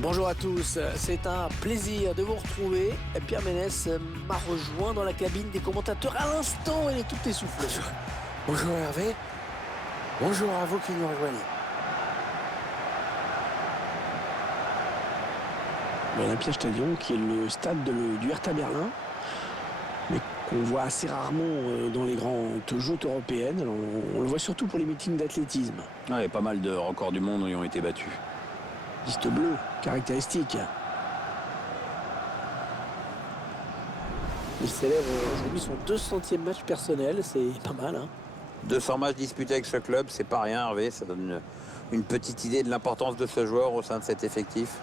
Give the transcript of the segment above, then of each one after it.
Bonjour à tous, c'est un plaisir de vous retrouver. Pierre Ménès m'a rejoint dans la cabine des commentateurs à l'instant, il est tout essoufflé. Bonjour Hervé, bonjour à vous qui nous rejoignez. L'Olympiastadion, qui est le stade du Hertha Berlin, mais qu'on voit assez rarement dans les grandes joutes européennes. Alors, on le voit surtout pour les meetings d'athlétisme. Il y a pas mal de records du monde qui ont été battus. Piste bleue, caractéristique. Il célèbre aujourd'hui son 200e match personnel, c'est pas mal. Hein. 200 matchs disputés avec ce club, c'est pas rien Hervé, ça donne une petite idée de l'importance de ce joueur au sein de cet effectif.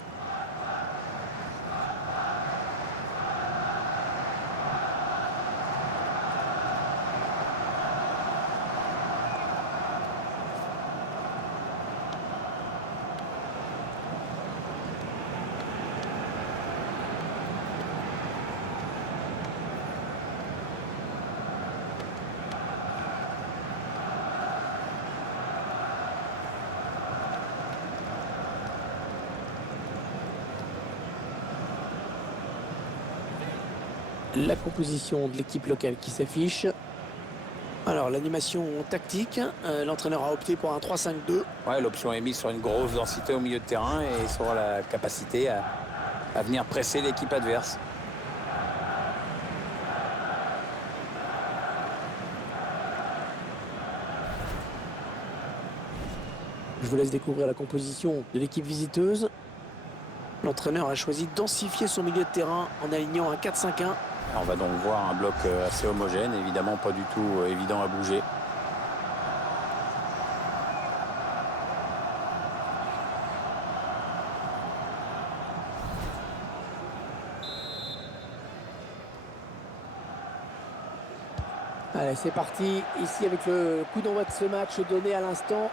La composition de l'équipe locale qui s'affiche. Alors l'animation tactique, l'entraîneur a opté pour un 3-5-2. Ouais, l'option est mise sur une grosse densité au milieu de terrain et sur la capacité à venir presser l'équipe adverse. Je vous laisse découvrir la composition de l'équipe visiteuse. L'entraîneur a choisi de densifier son milieu de terrain en alignant un 4-5-1. On va donc voir un bloc assez homogène, évidemment pas du tout évident à bouger. Allez, c'est parti. Ici avec le coup d'envoi de ce match donné à l'instant.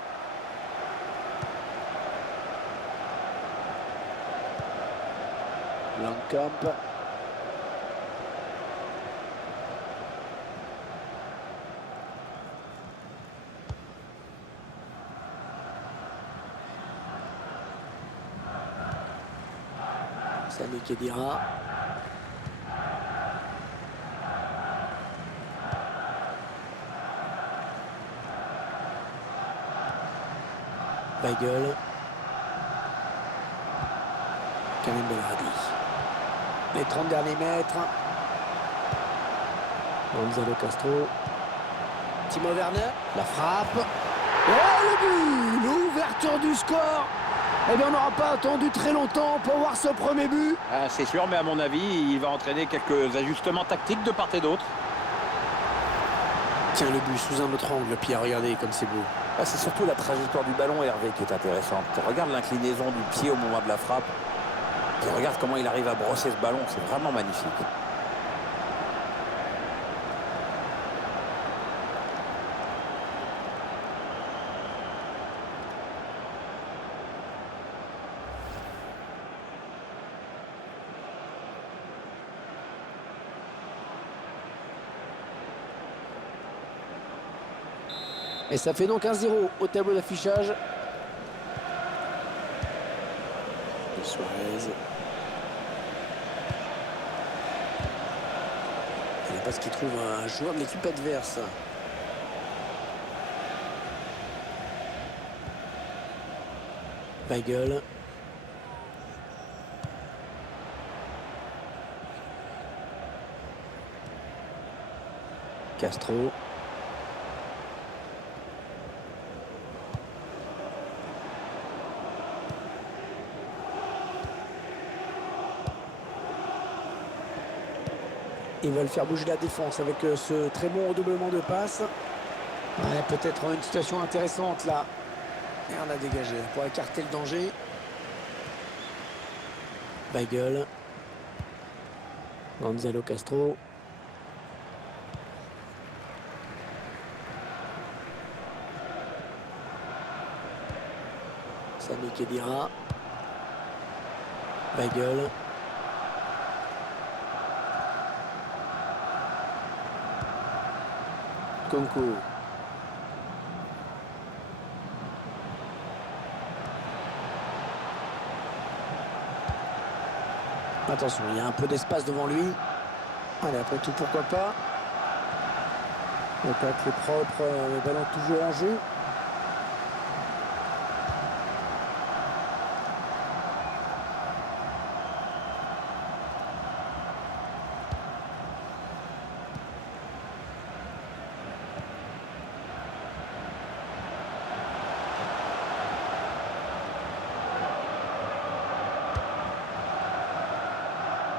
Langkamp. Sami Khedira. Weigl. Karim Belradi. Les 30 derniers mètres. Gonzalo Castro. Timo Werner. La frappe. Oh, le but! L'ouverture du score. Eh bien, on n'aura pas attendu très longtemps pour voir ce premier but. C'est sûr, mais à mon avis, il va entraîner quelques ajustements tactiques de part et d'autre. Tiens, le but sous un autre angle, Pierre, regardez comme c'est beau. C'est surtout la trajectoire du ballon, Hervé, qui est intéressante. Regarde l'inclinaison du pied au moment de la frappe. Et regarde comment il arrive à brosser ce ballon, c'est vraiment magnifique. Et ça fait donc 1-0 au tableau d'affichage. De Suarez. Il n'y a pas ce qu'il trouve un joueur de l'équipe adverse. Weigl. Castro. Ils veulent faire bouger la défense avec ce très bon redoublement de passes. Ouais, peut-être une situation intéressante là. Et on a dégagé pour écarter le danger. Weigl. Gonzalo Castro. Sami Khedira. Weigl. Nkunku. Attention, il y a un peu d'espace devant lui. Allez, après tout, pourquoi pas. Le tacle est propre, le ballon toujours en jeu.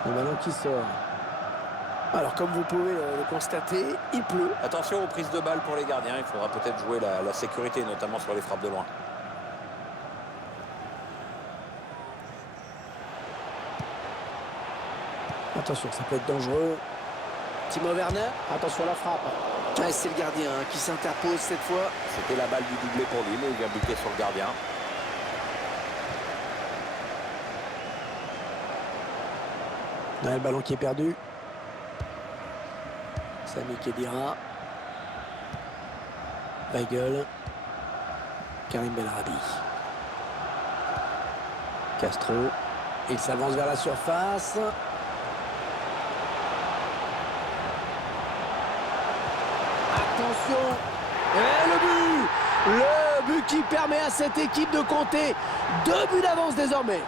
Le ballon qui sort. Alors, comme vous pouvez le constater, il pleut. Attention aux prises de balles pour les gardiens. Il faudra peut-être jouer la sécurité, notamment sur les frappes de loin. Attention, ça peut être dangereux. Timo Werner, attention à la frappe. Ah, c'est le gardien qui s'interpose cette fois. C'était la balle du doublé pour Lille et il vient buter sur le gardien. Le ballon qui est perdu. Sami Khedira. Weigl. Karim Bellarabi. Castro. Il s'avance vers la surface. Attention. Et le but! Le but qui permet à cette équipe de compter 2 buts d'avance désormais.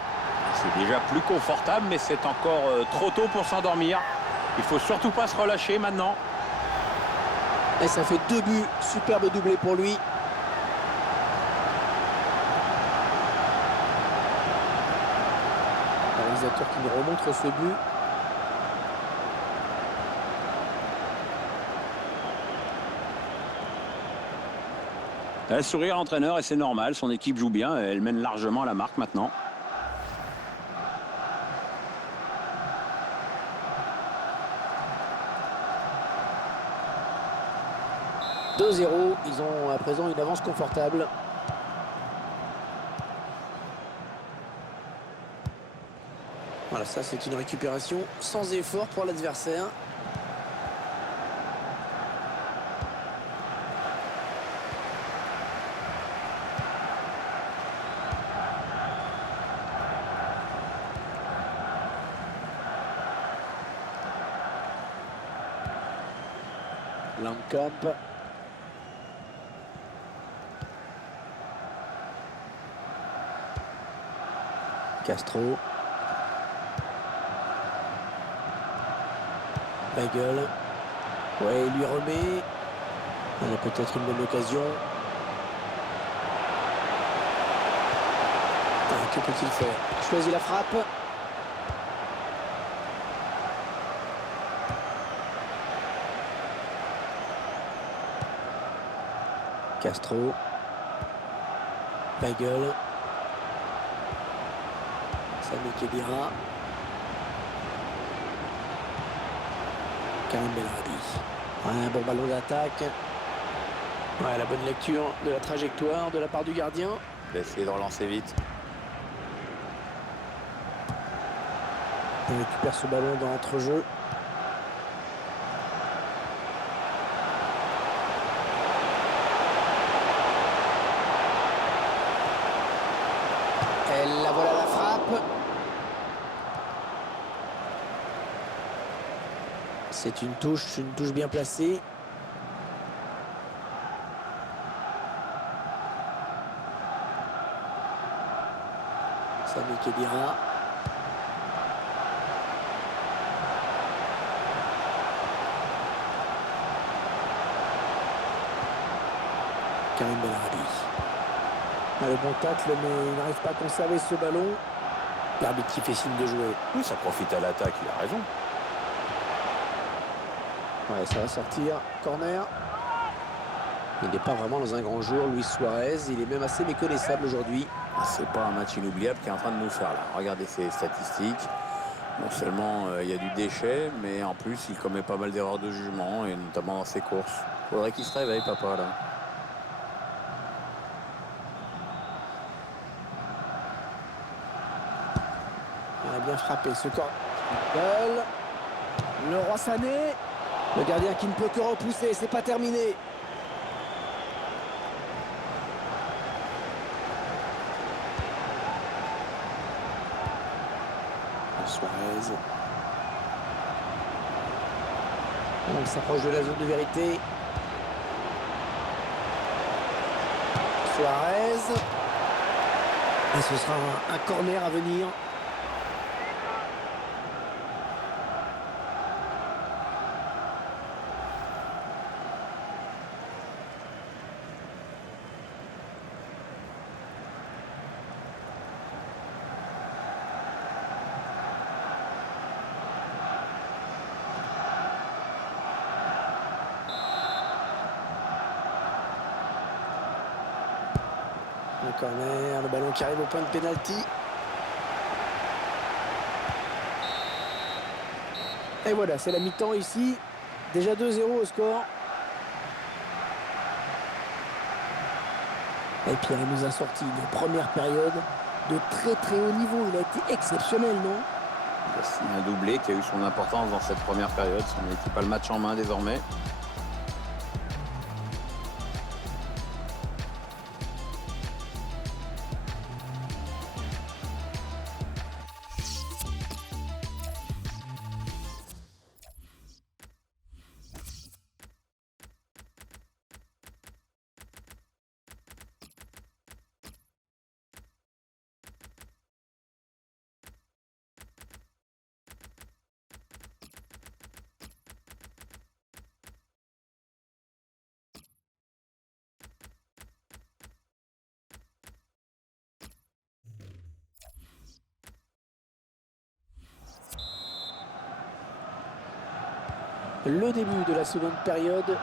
C'est déjà plus confortable, mais c'est encore trop tôt pour s'endormir. Il faut surtout pas se relâcher maintenant. Et ça fait 2 buts, superbe doublé pour lui. Le réalisateur qui nous remontre ce but. Elle sourit à l'entraîneur et c'est normal, son équipe joue bien, elle mène largement la marque maintenant. « 2-0, ils ont à présent une avance confortable. Voilà, ça c'est une récupération sans effort pour l'adversaire. Langkamp. Castro. Weigl. Ouais, il lui remet. Il a peut-être une bonne occasion. Ah, que peut-il faire? Choisit la frappe. Castro. Weigl. Sami Khedira. Karim Bellarabi. Un bon ballon d'attaque. Ouais, la bonne lecture de la trajectoire de la part du gardien. Il va essayer de relancer vite. Il récupère ce ballon dans l'entrejeu. Et la voilà la frappe. C'est une touche bien placée. Sami Khedira. Karim Bellarabi. Ah, le bon tacle, mais il n'arrive pas à conserver ce ballon. L'arbitre qui fait signe de jouer. Oui, ça profite à l'attaque, il a raison. Ouais, ça va sortir. Corner. Il n'est pas vraiment dans un grand jour, Luis Suarez. Il est même assez méconnaissable aujourd'hui. C'est pas un match inoubliable qui est en train de nous faire là. Regardez ses statistiques. Non seulement il y a du déchet, mais en plus il commet pas mal d'erreurs de jugement, et notamment dans ses courses. Faudrait qu'il se réveille, papa, là. Il a bien frappé ce corps. Le roi Sané. Le gardien qui ne peut que repousser. C'est pas terminé. Suarez. On s'approche de la zone de vérité. Suarez. Et ce sera un corner à venir. Le corner, le ballon qui arrive au point de pénalty. Et voilà, c'est la mi-temps ici. Déjà 2-0 au score. Et Pierre nous a sorti une première période de très très haut niveau. Il a été exceptionnel, non? Il a signé un doublé qui a eu son importance dans cette première période. Son équipe a le match en main désormais. Le début de la seconde période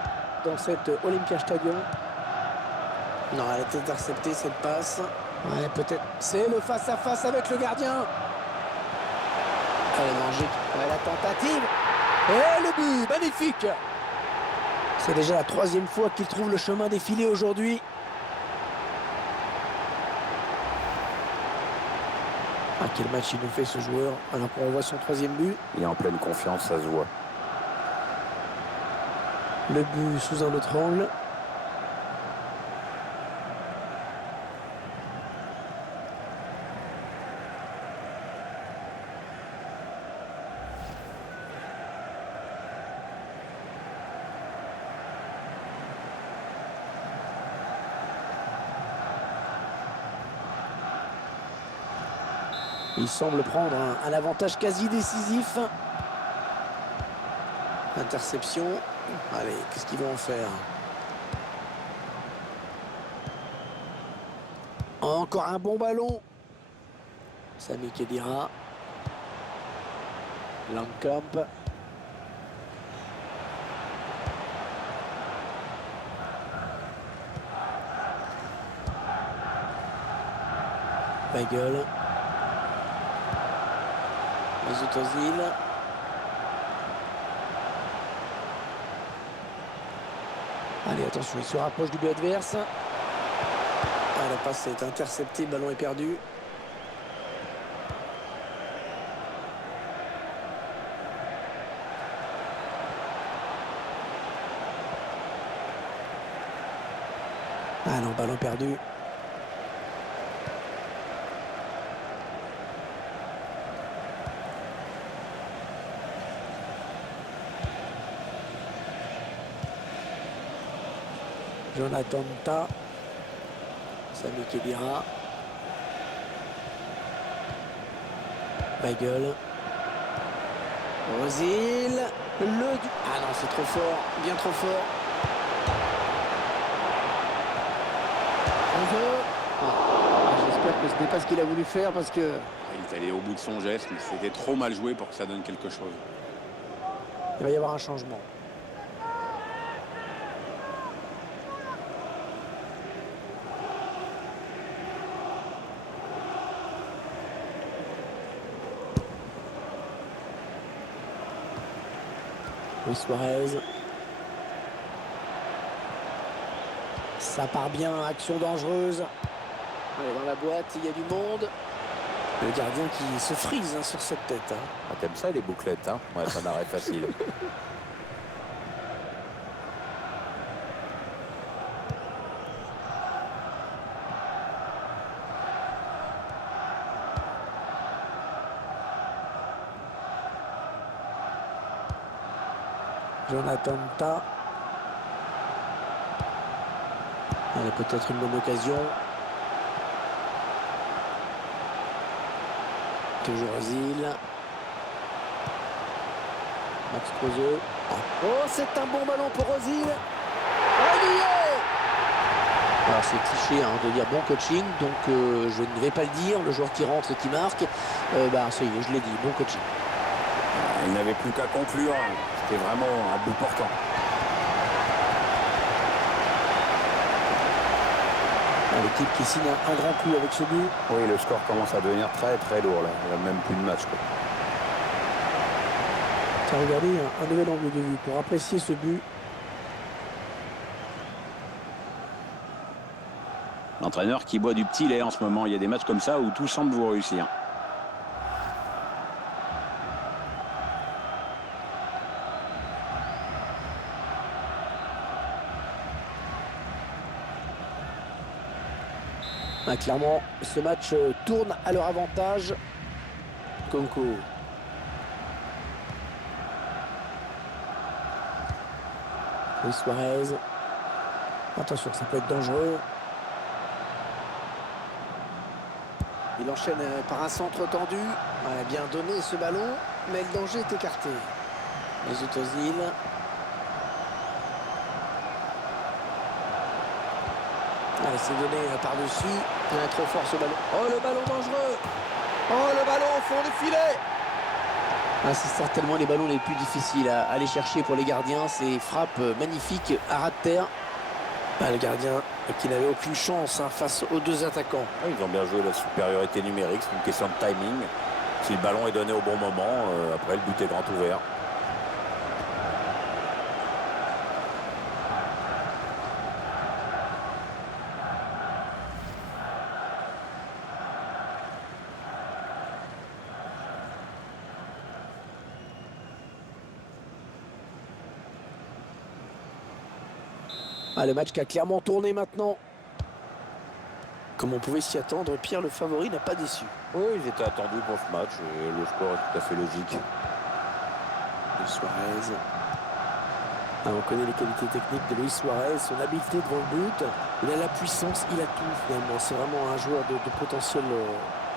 dans cette Olympiastadion. Non, elle a été interceptée cette passe. Ouais, peut-être. C'est le face-à-face avec le gardien. Elle est magique. Ouais, la tentative. Et le but, magnifique. C'est déjà la 3e fois qu'il trouve le chemin des filets aujourd'hui. Ah, quel match il nous fait ce joueur, alors qu'on voit son 3e but. Il est en pleine confiance, ça se voit. Le but sous un autre angle. Il semble prendre un avantage quasi décisif. Interception. Allez, qu'est-ce qu'ils vont en faire? Encore un bon ballon. Sami Khedira. Langkamp. Weigl. Mesut Ozil. Allez, attention, il se rapproche du but adverse. Ah, la passe est interceptée, le ballon est perdu. Ah non, ballon perdu. Jonathan Ta. Sami Khedira. Weigl. Ozil. Ah non, c'est trop fort. Bien trop fort. J'espère que ce n'est pas ce qu'il a voulu faire parce que... Il est allé au bout de son geste, mais c'était trop mal joué pour que ça donne quelque chose. Il va y avoir un changement. Luis Suarez. Ça part bien, action dangereuse. Allez, dans la boîte, il y a du monde. Le gardien qui se frise sur cette tête. Ah, t'aimes ça les bouclettes, hein? Ouais, ça n'arrête facile. Jonathan Ta. Elle a peut-être une bonne occasion. Toujours Ozil. Max Kruse. Oh, c'est un bon ballon pour Ozil. Oh, il y est. Alors c'est cliché de dire bon coaching, donc je ne vais pas le dire. Le joueur qui rentre et qui marque, ça y est, je l'ai dit, bon coaching. Il n'avait plus qu'à conclure. C'était vraiment un bout portant. L'équipe qui signe un grand coup avec ce but. Oui, le score commence à devenir très très lourd là. Il n'y a même plus de match, quoi. Tiens, regardez un nouvel angle de vue pour apprécier ce but. L'entraîneur qui boit du petit lait en ce moment. Il y a des matchs comme ça où tout semble vous réussir. Clairement, ce match tourne à leur avantage. Conco. Luis Suarez. Attention, ça peut être dangereux. Il enchaîne par un centre tendu. Ouais, bien donné ce ballon, mais le danger est écarté. Mesut Ozil. Allez, c'est donné par-dessus. Il est trop fort ce ballon. Oh, le ballon dangereux. Oh, le ballon au fond du filet. Ah, c'est certainement les ballons les plus difficiles à aller chercher pour les gardiens. Ces frappes magnifiques à ras de terre. Le gardien qui n'avait aucune chance face aux deux attaquants. Ils ont bien joué la supériorité numérique. C'est une question de timing. Si le ballon est donné au bon moment, après le but est grand ouvert. Le match qui a clairement tourné maintenant. Comme on pouvait s'y attendre, Pierre, le favori, n'a pas déçu. Oui, ils étaient attendus pour ce match. Et le score est tout à fait logique. Luis Suarez. On connaît les qualités techniques de Luis Suarez, son habileté devant le but. Il a la puissance, il a tout finalement. C'est vraiment un joueur de potentiel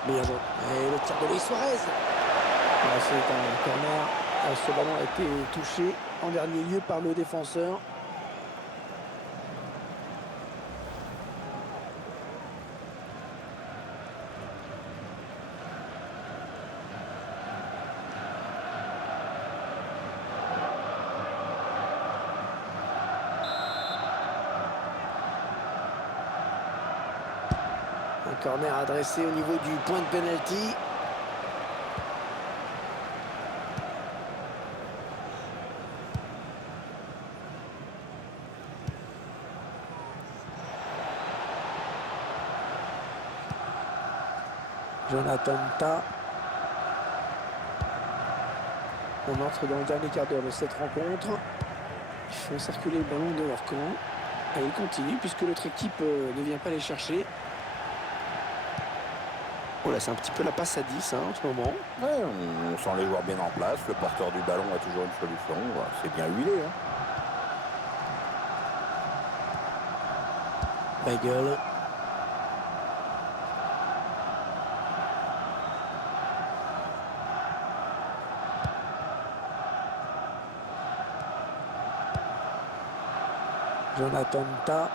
meilleur joueur. Et le tir de Luis Suarez. C'est un corner. Ce ballon a été touché en dernier lieu par le défenseur. Un corner adressé au niveau du point de pénalty. Jonathan Ta. On entre dans le dernier quart d'heure de cette rencontre. Ils font circuler le ballon de leur camp. Et ils continuent puisque l'autre équipe ne vient pas les chercher. Oh là, c'est un petit peu la passe à 10 en ce moment. Ouais, on sent les joueurs bien en place. Le porteur du ballon a toujours une solution. C'est bien huilé. Weigl. Jonathan Ta.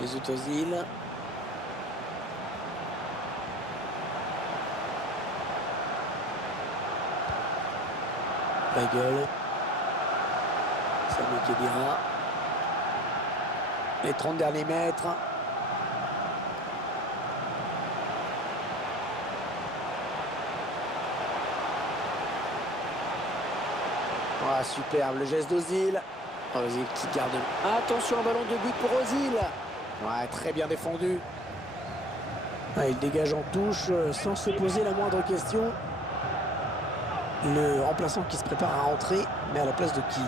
Mesut Ozil. Weigl. Sami Khedira. Les 30 derniers mètres. Ah, superbe le geste d'Ozil. Ozil qui garde. Attention, un ballon de but pour Ozil. Ouais, très bien défendu. Il dégage en touche sans se poser la moindre question. Le remplaçant qui se prépare à rentrer, mais à la place de qui?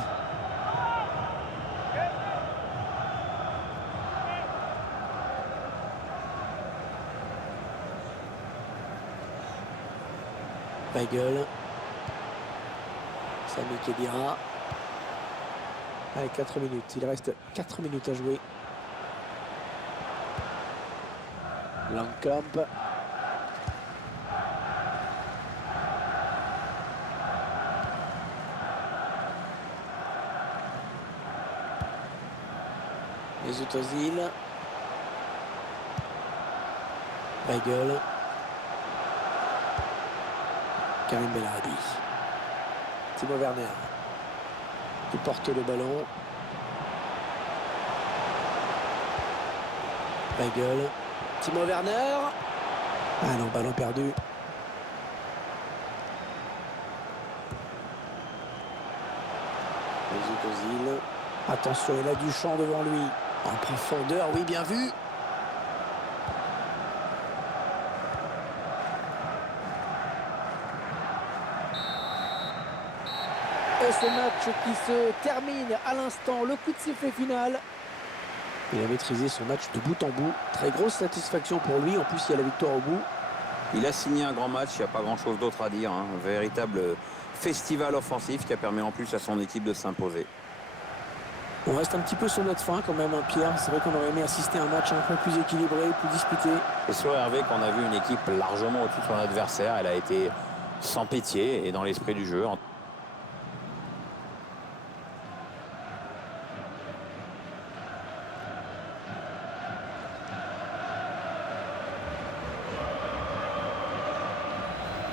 Weigl. Sami Khedira. Allez, 4 minutes. Il reste 4 minutes à jouer. Langkamp. Mesut Özil. Weigl. Karim Bellarabi. Timo Werner. Il porte le ballon. Weigl. Timo Werner. Ah non, ballon perdu. Mesut Özil. Attention, il a du champ devant lui. En profondeur, oui, bien vu. Et ce match qui se termine à l'instant, le coup de sifflet final. Il a maîtrisé son match de bout en bout. Très grosse satisfaction pour lui. En plus, il y a la victoire au bout. Il a signé un grand match, il n'y a pas grand-chose d'autre à dire. Un véritable festival offensif qui a permis en plus à son équipe de s'imposer. On reste un petit peu sur notre fin quand même, hein, Pierre. C'est vrai qu'on aurait aimé assister à un match un peu plus équilibré, plus disputé. C'est sûr, Hervé, qu'on a vu une équipe largement au-dessus de son adversaire. Elle a été sans pitié et dans l'esprit du jeu.